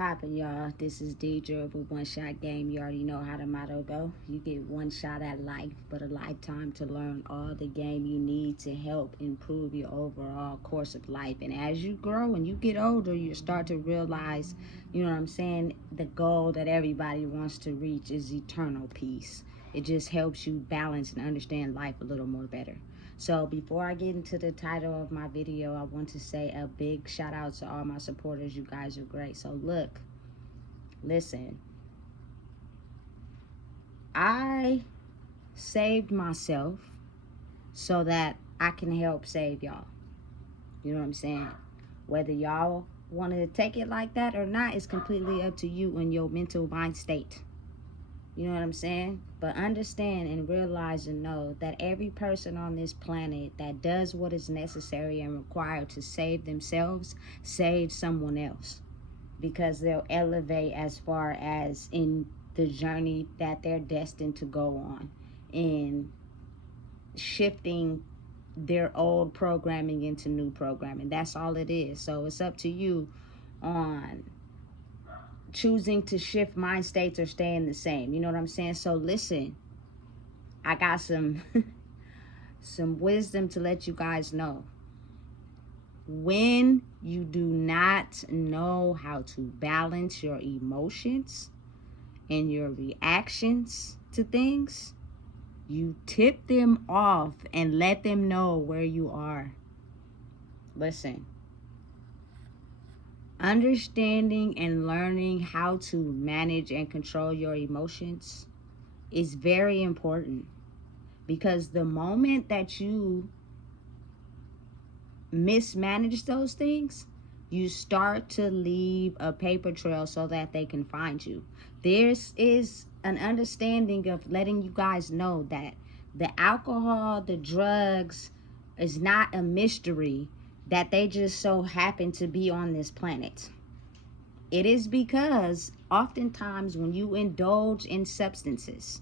poppin', y'all? This is Deidre with One Shot Game. You already know how the motto go. You get one shot at life, but a lifetime to learn all the game you need to help improve your overall course of life. And as you grow and you get older, you start to realize, you know what I'm saying, the goal that everybody wants to reach is eternal peace. It just helps you balance and understand life a little more better. So before I get into the title of my video, I want to say a big shout out to all my supporters. You guys are great. So look, listen, I saved myself so that I can help save y'all. You know what I'm saying? Whether y'all want to take it like that or not is completely up to you and your mental mind state. You know what I'm saying? But understand and realize and know that every person on this planet that does what is necessary and required to save themselves, saves someone else. Because they'll elevate as far as in the journey that they're destined to go on. In shifting their old programming into new programming. That's all it is. So it's up to you on choosing to shift mind states or staying the same. You know what I'm saying? So listen, I got some wisdom to let you guys know. When you do not know how to balance your emotions and your reactions to things, you tip them off and let them know where you are. Listen, understanding and learning how to manage and control your emotions is very important, because the moment that you mismanage those things, you start to leave a paper trail so that they can find you. This is an understanding of letting you guys know that the alcohol, the drugs is not a mystery, that they just so happen to be on this planet. It is because oftentimes when you indulge in substances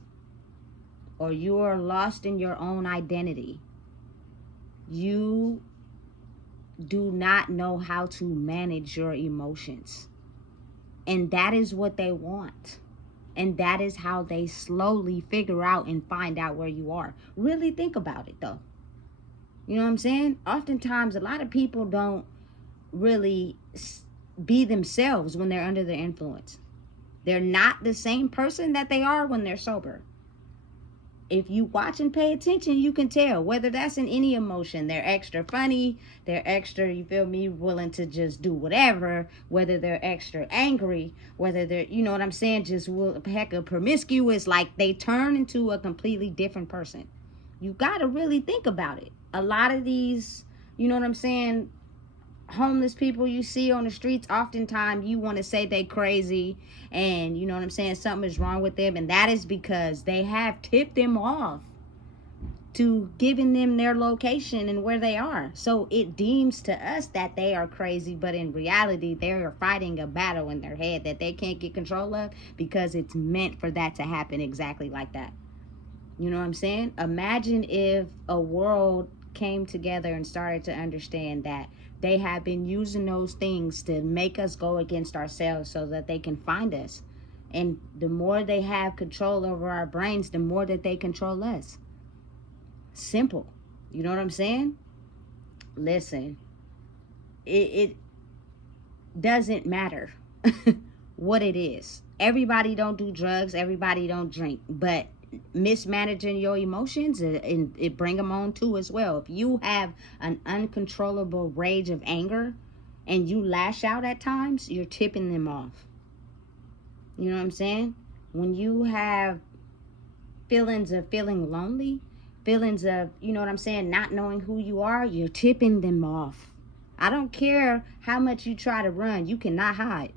or you are lost in your own identity, you do not know how to manage your emotions. And that is what they want. And that is how they slowly figure out and find out where you are. Really think about it though. You know what I'm saying? Oftentimes, a lot of people don't really be themselves when they're under the influence. They're not the same person that they are when they're sober. If you watch and pay attention, you can tell whether that's in any emotion. They're extra funny, they're extra, you feel me, willing to just do whatever, whether they're extra angry, whether they're, you know what I'm saying, just heck of promiscuous, like they turn into a completely different person. You got to really think about it. A lot of these, you know what I'm saying, homeless people you see on the streets, oftentimes you want to say they crazy and you know what I'm saying, something is wrong with them, and that is because they have tipped them off to giving them their location and where they are. So it deems to us that they are crazy, but in reality they are fighting a battle in their head that they can't get control of, because it's meant for that to happen exactly like that. You know what I'm saying? Imagine if a world came together and started to understand that they have been using those things to make us go against ourselves so that they can find us. And the more they have control over our brains, the more that they control us. Simple. You know what I'm saying? Listen, it doesn't matter what it is. Everybody don't do drugs. Everybody don't drink. But mismanaging your emotions and it bring them on too as well. If you have an uncontrollable rage of anger and you lash out at times, you're tipping them off. You know what I'm saying? When you have feelings of feeling lonely, feelings of, you know what I'm saying, not knowing who you are, you're tipping them off. I don't care how much you try to run, you cannot hide.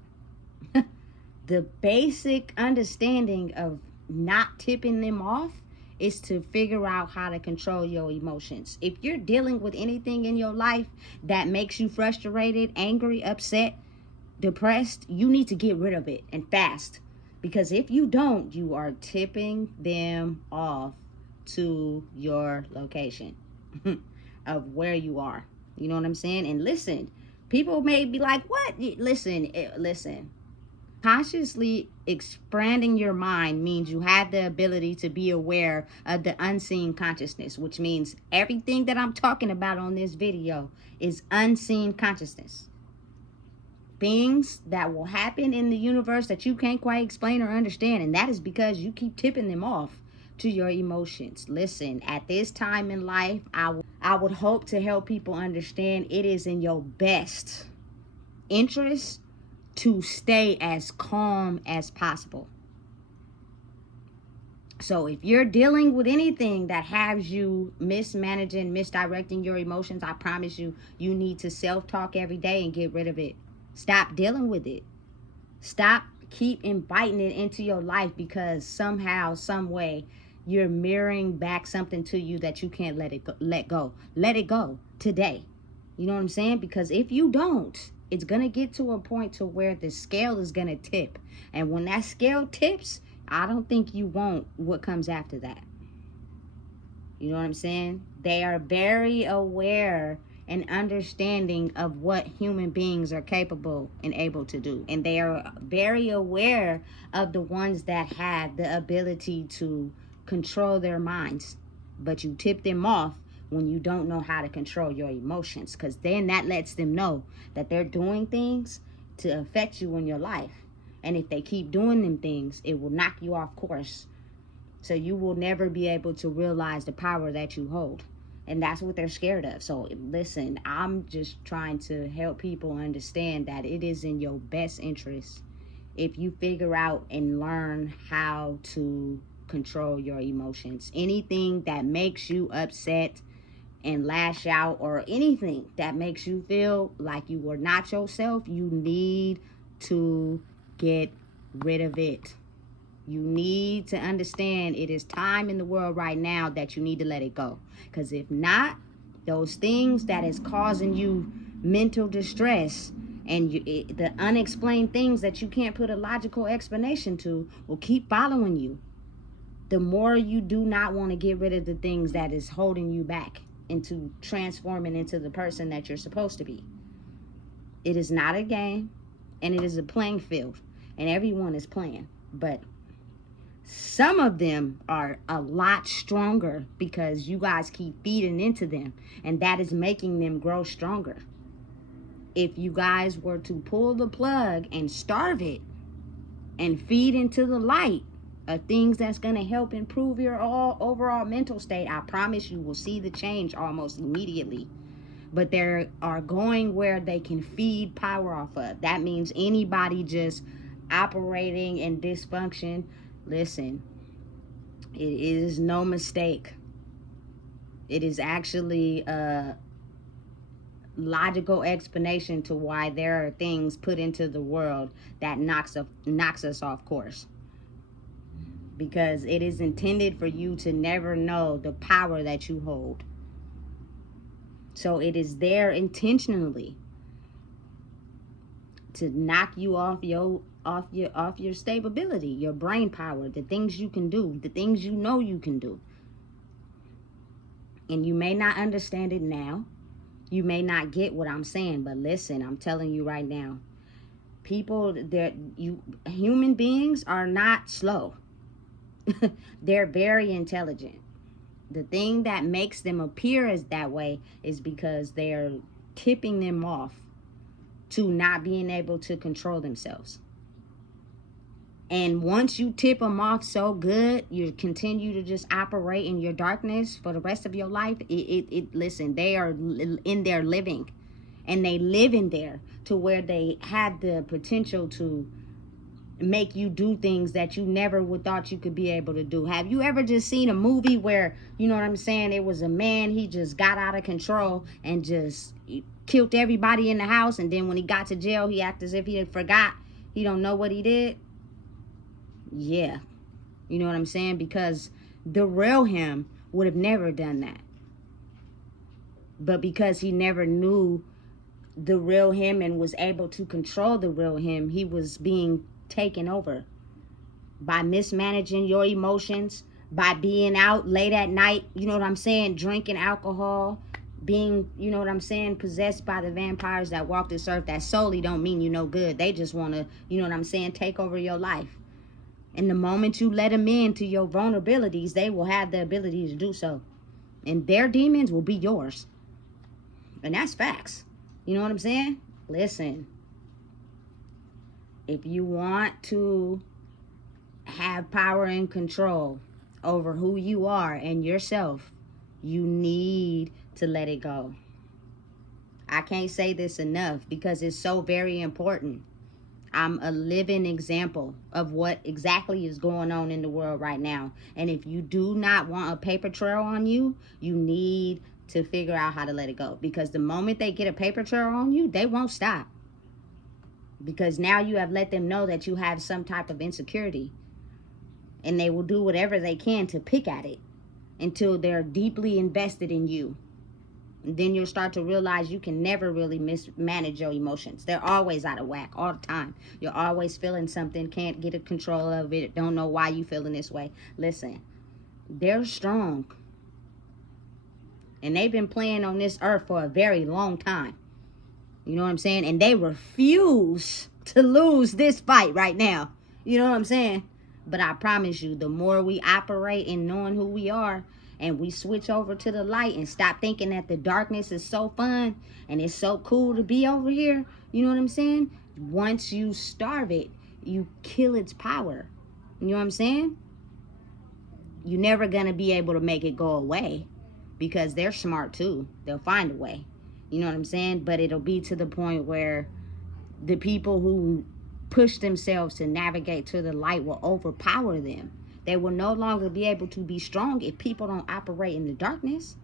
The basic understanding of not tipping them off is to figure out how to control your emotions. If you're dealing with anything in your life that makes you frustrated, angry, upset, depressed, you need to get rid of it, and fast. Because if you don't, you are tipping them off to your location of where you are. You know what I'm saying? And listen, people may be like, what? Listen. Consciously expanding your mind means you have the ability to be aware of the unseen consciousness, which means everything that I'm talking about on this video is unseen consciousness. Things that will happen in the universe that you can't quite explain or understand, and that is because you keep tipping them off to your emotions. Listen, at this time in life, I would hope to help people understand it is in your best interest to stay as calm as possible. So if you're dealing with anything that has you mismanaging, misdirecting your emotions, I promise you, you need to self-talk every day and get rid of it. Stop dealing with it. Stop keep inviting it into your life because somehow, some way, you're mirroring back something to you that you can't let go. Let it go today. You know what I'm saying? Because if you don't, it's going to get to a point to where the scale is going to tip. And when that scale tips, I don't think you want what comes after that. You know what I'm saying? They are very aware and understanding of what human beings are capable and able to do. And they are very aware of the ones that have the ability to control their minds. But you tip them off when you don't know how to control your emotions, because then that lets them know that they're doing things to affect you in your life. And if they keep doing them things, it will knock you off course. So you will never be able to realize the power that you hold. And that's what they're scared of. So listen, I'm just trying to help people understand that it is in your best interest if you figure out and learn how to control your emotions. Anything that makes you upset and lash out, or anything that makes you feel like you are not yourself, you need to get rid of it. You need to understand it is time in the world right now that you need to let it go. Because if not, those things that is causing you mental distress and the unexplained things that you can't put a logical explanation to will keep following you. The more you do not want to get rid of the things that is holding you back into transforming into the person that you're supposed to be. It is not a game, and it is a playing field, and everyone is playing. But some of them are a lot stronger because you guys keep feeding into them, and that is making them grow stronger. If you guys were to pull the plug and starve it and feed into the light of things that's going to help improve your overall mental state, I promise you will see the change almost immediately. But they are going where they can feed power off of. That means anybody just operating in dysfunction, listen, it is no mistake. It is actually a logical explanation to why there are things put into the world that knocks us off course. Because it is intended for you to never know the power that you hold. So it is there intentionally to knock you off your stability, your brain power, the things you can do, the things you know you can do. And you may not understand it now. You may not get what I'm saying, but listen, I'm telling you right now, human beings are not slow. They're very intelligent. The thing that makes them appear as that way is because they're tipping them off to not being able to control themselves. And once you tip them off so good, you continue to just operate in your darkness for the rest of your life. Listen, they are in there living, and they live in there to where they have the potential to make you do things that you never would thought you could be able to do. Have you ever just seen a movie where, you know what I'm saying, it was a man, he just got out of control and just killed everybody in the house, and then when he got to jail, he acted as if he had forgot. He don't know what he did. Yeah. You know what I'm saying? Because the real him would have never done that. But because he never knew the real him and was able to control the real him, he was being taken over by mismanaging your emotions, by being out late at night, you know what I'm saying, drinking alcohol, being, you know what I'm saying, possessed by the vampires that walk this earth that solely don't mean you no good. They just want to, you know what I'm saying, take over your life. And the moment you let them into your vulnerabilities, they will have the ability to do so. And their demons will be yours. And that's facts. You know what I'm saying? Listen, if you want to have power and control over who you are and yourself, you need to let it go. I can't say this enough because it's so very important. I'm a living example of what exactly is going on in the world right now. And if you do not want a paper trail on you, you need to figure out how to let it go. Because the moment they get a paper trail on you, they won't stop. Because now you have let them know that you have some type of insecurity. And they will do whatever they can to pick at it until they're deeply invested in you. And then you'll start to realize you can never really mismanage your emotions. They're always out of whack all the time. You're always feeling something, can't get a control of it, don't know why you feeling this way. Listen, they're strong. And they've been playing on this earth for a very long time. You know what I'm saying? And they refuse to lose this fight right now. You know what I'm saying? But I promise you, the more we operate in knowing who we are, and we switch over to the light and stop thinking that the darkness is so fun and it's so cool to be over here, you know what I'm saying? Once you starve it, you kill its power. You know what I'm saying? You're never going to be able to make it go away because they're smart too. They'll find a way. You know what I'm saying? But it'll be to the point where the people who push themselves to navigate to the light will overpower them. They will no longer be able to be strong if people don't operate in the darkness.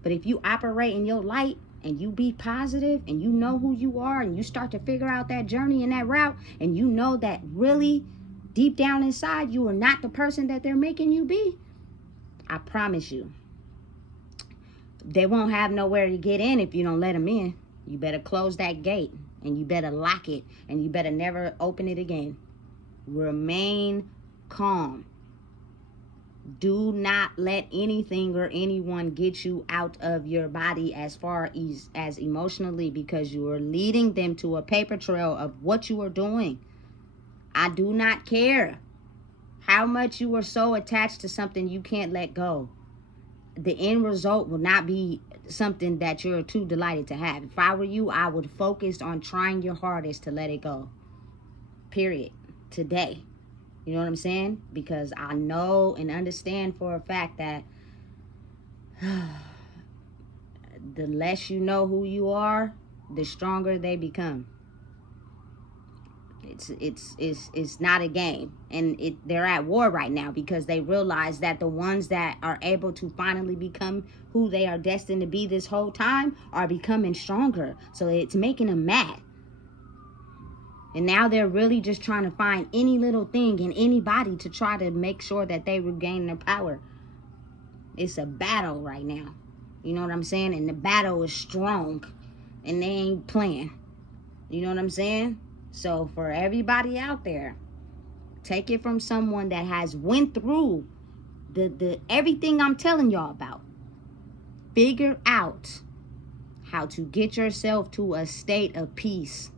But if you operate in your light and you be positive and you know who you are and you start to figure out that journey and that route and you know that really deep down inside you are not the person that they're making you be, I promise you, they won't have nowhere to get in if you don't let them in. You better close that gate and you better lock it and you better never open it again. Remain calm. Do not let anything or anyone get you out of your body as far as emotionally, because you are leading them to a paper trail of what you are doing. I do not care how much you are so attached to something you can't let go. The end result will not be something that you're too delighted to have. If I were you, I would focus on trying your hardest to let it go. Period. Today. You know what I'm saying? Because I know and understand for a fact that the less you know who you are, the stronger they become. It's not a game. And they're at war right now because they realize that the ones that are able to finally become who they are destined to be this whole time are becoming stronger. So it's making them mad. And now they're really just trying to find any little thing in anybody to try to make sure that they regain their power. It's a battle right now. You know what I'm saying? And the battle is strong. And they ain't playing. You know what I'm saying? So for everybody out there, take it from someone that has went through the everything I'm telling y'all about. Figure out how to get yourself to a state of peace.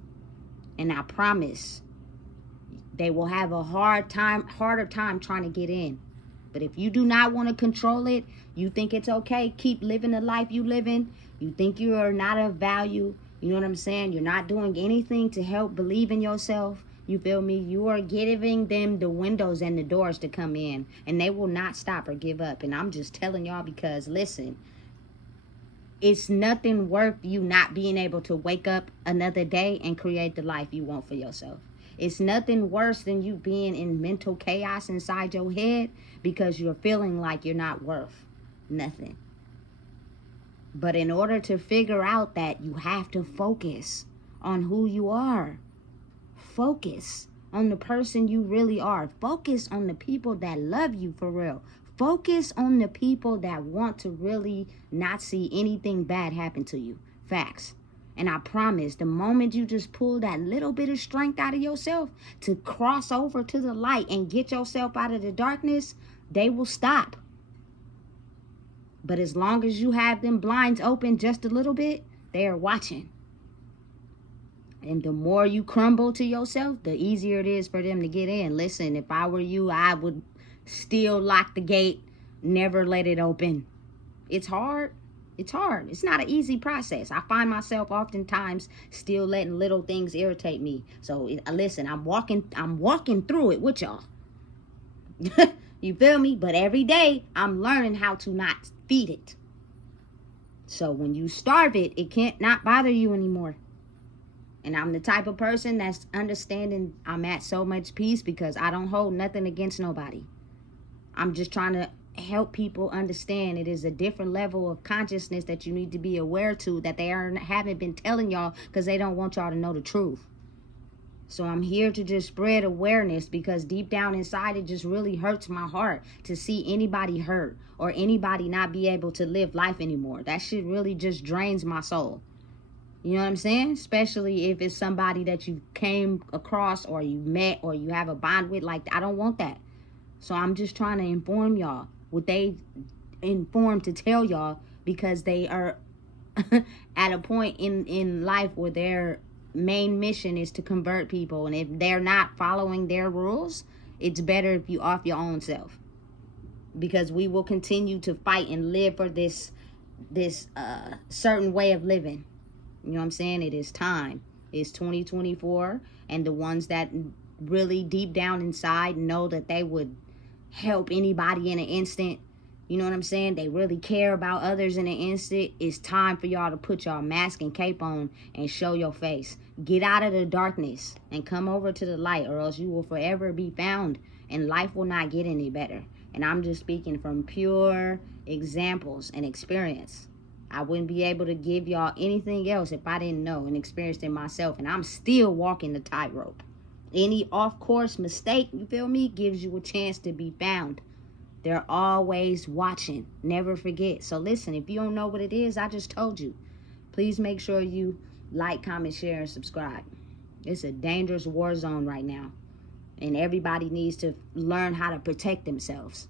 And I promise they will have a harder time trying to get in. But if you do not want to control it, you think it's okay, keep living the life you live in, you think you are not of value, you know what I'm saying? You're not doing anything to help believe in yourself. You feel me? You are giving them the windows and the doors to come in. And they will not stop or give up. And I'm just telling y'all because, listen, it's nothing worth you not being able to wake up another day and create the life you want for yourself. It's nothing worse than you being in mental chaos inside your head because you're feeling like you're not worth nothing. But in order to figure out that, you have to focus on who you are. Focus on the person you really are. Focus on the people that love you for real. Focus on the people that want to really not see anything bad happen to you. Facts. And I promise, the moment you just pull that little bit of strength out of yourself to cross over to the light and get yourself out of the darkness, they will stop. But as long as you have them blinds open just a little bit, they are watching. And the more you crumble to yourself, the easier it is for them to get in. Listen, if I were you, I would still lock the gate, never let it open. It's hard. It's hard. It's not an easy process. I find myself oftentimes still letting little things irritate me. So listen, I'm walking through it with y'all. You feel me? But every day I'm learning how to not feed it. So when you starve it, it can't not bother you anymore. And I'm the type of person that's understanding I'm at so much peace because I don't hold nothing against nobody. I'm just trying to help people understand it is a different level of consciousness that you need to be aware to, that they haven't been telling y'all because they don't want y'all to know the truth. So I'm here to just spread awareness, because deep down inside it just really hurts my heart to see anybody hurt or anybody not be able to live life anymore. That shit really just drains my soul. You know what I'm saying? Especially if it's somebody that you came across or you met or you have a bond with. Like, I don't want that. So I'm just trying to inform y'all what they informed to tell y'all, because they are at a point in life where their main mission is to convert people. And if they're not following their rules, it's better if you off your own self. Because we will continue to fight and live for this certain way of living. You know what I'm saying? It is time. It's 2024. And the ones that really deep down inside know that they would help anybody in an instant. You know what I'm saying? They really care about others in an instant. It's time for y'all to put y'all mask and cape on and show your face. Get out of the darkness and come over to the light, or else you will forever be found and life will not get any better. And I'm just speaking from pure examples and experience. I wouldn't be able to give y'all anything else if I didn't know and experienced it myself. And I'm still walking the tightrope. Any off-course mistake, you feel me, gives you a chance to be found. They're always watching. Never forget. So listen, if you don't know what it is, I just told you. Please make sure you like, comment, share, and subscribe. It's a dangerous war zone right now. And everybody needs to learn how to protect themselves.